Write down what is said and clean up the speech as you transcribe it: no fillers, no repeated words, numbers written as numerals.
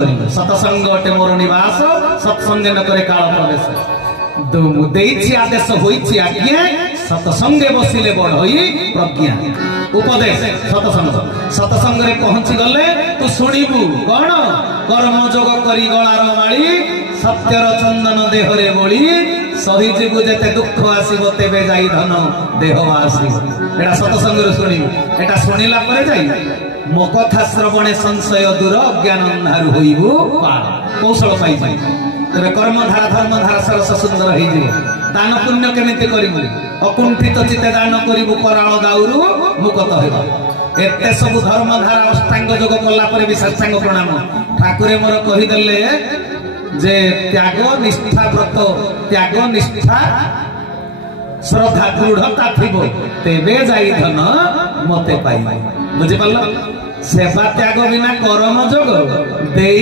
सतसंग अटे मोर निवास सत्संगे न करे काल प्रवेश देइछि आदेश होइछि आज्ञा सतसंगे बसिले बड़ होई प्रज्ञा उपदेश सतसंग सतसंग रे पहुंची गले तू सुनिबु कोन कर्म जोग करी गळार माळी सत्यर चंदन देहरे बोली सही जीवु जेते दुख आसीबो तेबे जाई धन देह आसी एटा सतसंग रे सुनिबु एटा सुनिला परे जाई मो कथा श्रवणे संशय दूर ज्ञान अंधार होइबु पार कौशल पाई जाई तबे कर्मधारा धर्मधारा सरस सुंदर होई जे दान पुण्य केमिति करिबु अकुंठित चित्ते दान करिबु कराळ दाउरु मुक्त हेबा एते सब धर्मधारा अष्टांग जोग कला परे भी सत्संग प्रणाम ठाकुरे मोर कहि देले जे त्याग निष्ठा व्रत त्याग निष्ठा श्रद्धा दृढ़ता थिबो तेबे जाई धन मते पाई बुझि पाल सेवा त्याग बिना कर्म जोग देई